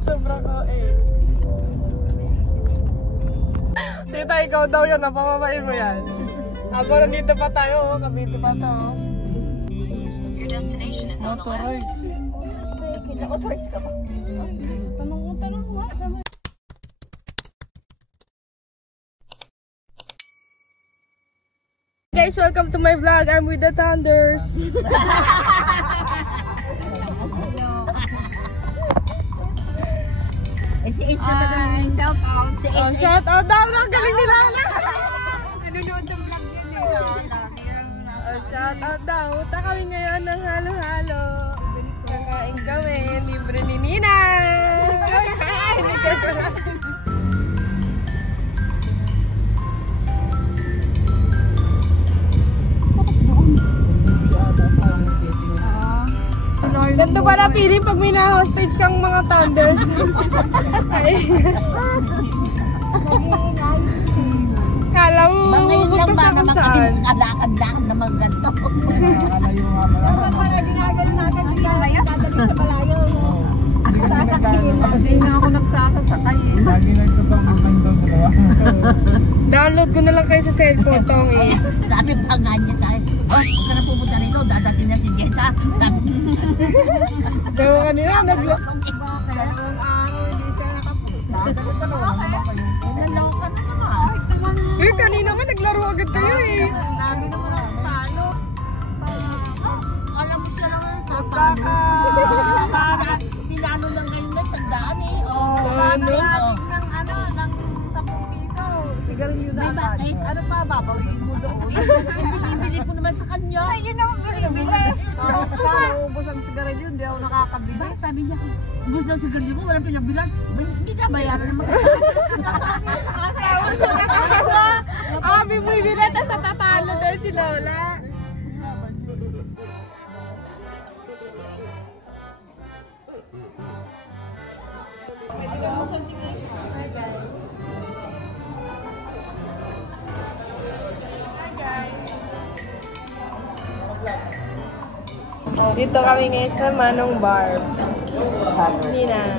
Sobrang Tita, ikaw daw yan. Napamabain mo yan. Ako nandito pa tayo. Kabito pa to. Your destination is on the left. Authorize ka ba? Tanong mo. Guys, welcome to my vlog. I'm with the Thunders. Si Ace na ba yung shout out? Si Ace. Shout out daw lang. Galing nila na. Pinunood ng vlog yun eh. Shout out daw. Punta kami ngayon ng halo-halo. Kakain kami. Libre ni Nina. Ganito pala feeling pag may na-hostage kang mga Thunders. Kala mo, bukta sa kung saan. Kalakad-lakad na mga ganito. Nakakalayo nga pala. Hindi na ako nagsasasakay eh. Lagi nagtotong daw dalawa. Download ko na lang kayo sa cellphone tong eh. Sabi pa nga niya sa akin, huwag ka na pumunta rito, dadating na si Jessa. Pero kanina, nag-vlog. Dalawang araw, hindi siya nakapunta. Naloko ka na naman. Eh, kanina nga naglaro agad kayo eh. Lagi naman ako talo. Alam mo siya naman yung tatalo. Pinano lang ngayon na sandaan eh. Ano? Ng 10 piso. Sigarilyo na agad. Ano pa, babawin mo doon. Binibili ko naman sa kanya. Ay, yun naman binibili. Naubos ang sigarilyo, hindi ako nakakabili. Sabi niya, ubos ng sigarilyo mo, walang pinabilan. Hindi na bayaran naman. Bibili na sa tatalo dahil si Lola. Hi guys. Dito kami ngayon sa Manong Barbs. Hindi na.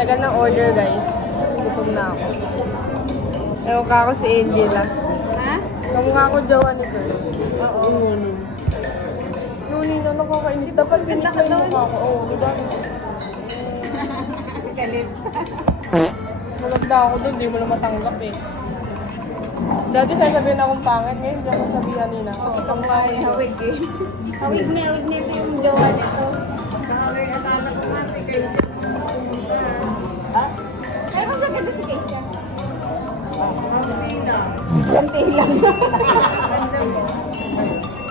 Tagal ng order guys. Gutom na ako. Kamukha ko si Angela. Ha? Kamukha ko jowa ni Girl. Oo. Nunin na nakakainis. Dapat ganit lang yung mukha ko. Oo, diba? Galit. Maganda ako doon. Di mo na matanggap eh. Dati sasabihin akong pangit. Ngayon hindi ako sabihan nila. Oo, pangmay. Hawig eh. Hawig nito yung jowa nito. Kahawig at anak ko nga si Kay. Ay, mas maganda si Keisha. Kunti lang.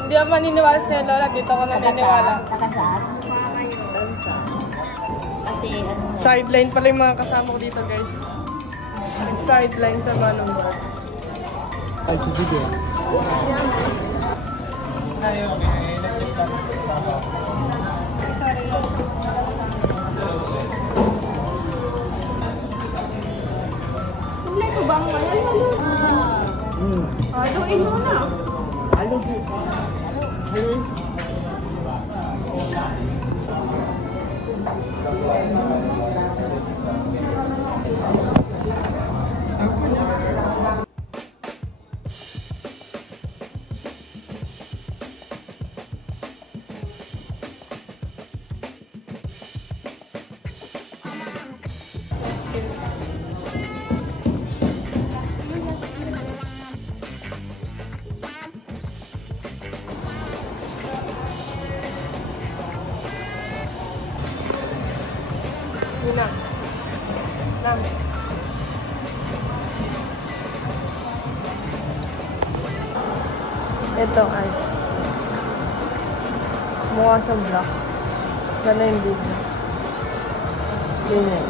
Hindi ako maniniwala sa Lola. Dito ako naniniwala. Takasaan? Kasi ano... Sideline pala yung mga kasama ko dito guys. Sideline sa Manong Barbs. Ay, sige. Wala ko bang halo-halo? Haluin mo na. Halo. Nina. Nam. Ito ay mukha sa black. Sana hindi. Ganyan.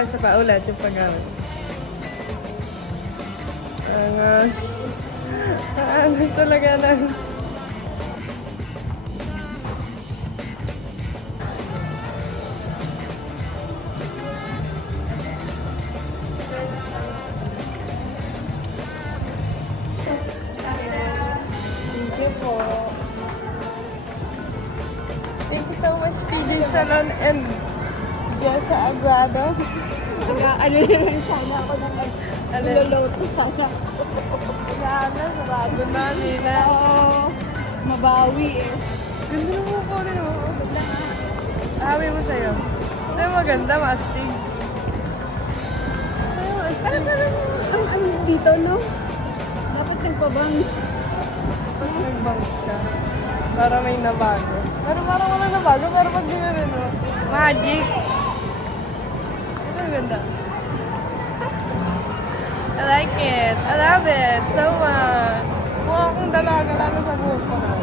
Isa pa, ulit yung pag-aral. Angas. Angas talaga na. Thank you po. Thank you so much, TJ Salon and Jessa Agrado. Alilirin sana ako ng niloloto sana. Kaya na, sarado na nila. Oo, mabawi eh. Ganda na mo po rin mo. Ahawi mo sa'yo. Sa'yo maganda, mastig. Sa'yo mastig. Ang dito, no? Dapat nagpabangs. Pag nagbangs ka, para may nabago. Pero parang wala nabago, pero pag gano'n, no? Magic! Ito ang ganda. I like it. I love it so much. Mukha akong dalaga lalo sa buhok ko na.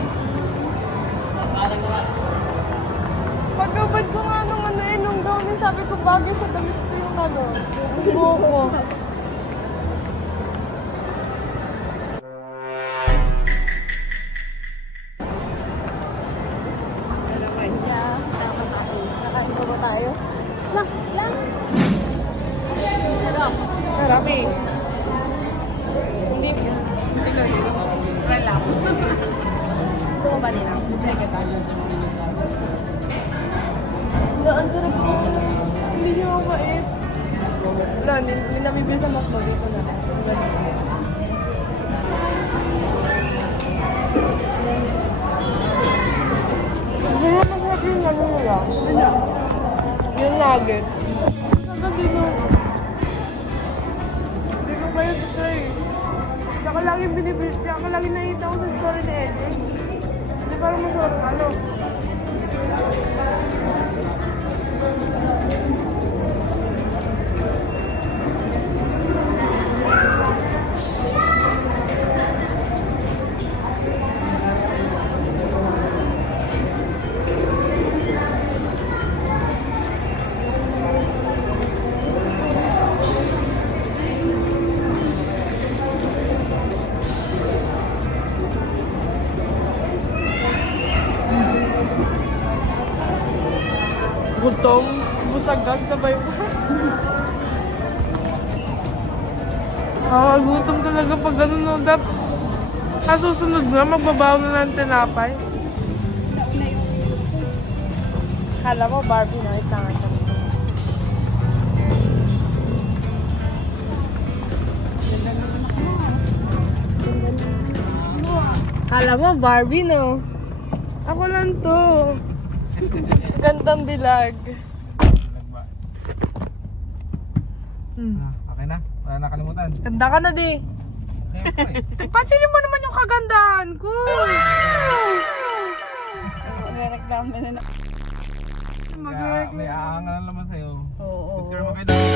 Pagkabad ko nga nung nung gawin, sabi ko bagay sa damit ko yung yung buhok ko. Nakain pa ba tayo? Snacks lang. Sarap eh. Hindi. Wala. Ito ko ba nila? Sige ba? Wala, ang sarap ko. Hindi niyo mabait. Wala, hindi nabibili sa McDo. Dito na. Hindi na masarap yung nila. Yung nugget. Nugget din yung... Hindi ko kayo gusto eh. Tsaka lagi binibili. Tsaka lagi nakita ko sa story ni Eddie. Hindi parang masarap ano. Gutom, busagag, sabay pa. Gutom talaga pag ganun no, Dap. Susunod na, magbabaw na ng tinapay. Kala mo, Barbie na, itangan ka. Kala mo, Barbie no? Ako lang to. Gandang dilag. Okay na? Wala nakalimutan. Ganda ka na di. Pansinin mo naman yung kagandahan ko. Reklamo na na. May aangan na naman sa'yo. Oo. Picture mo kayo.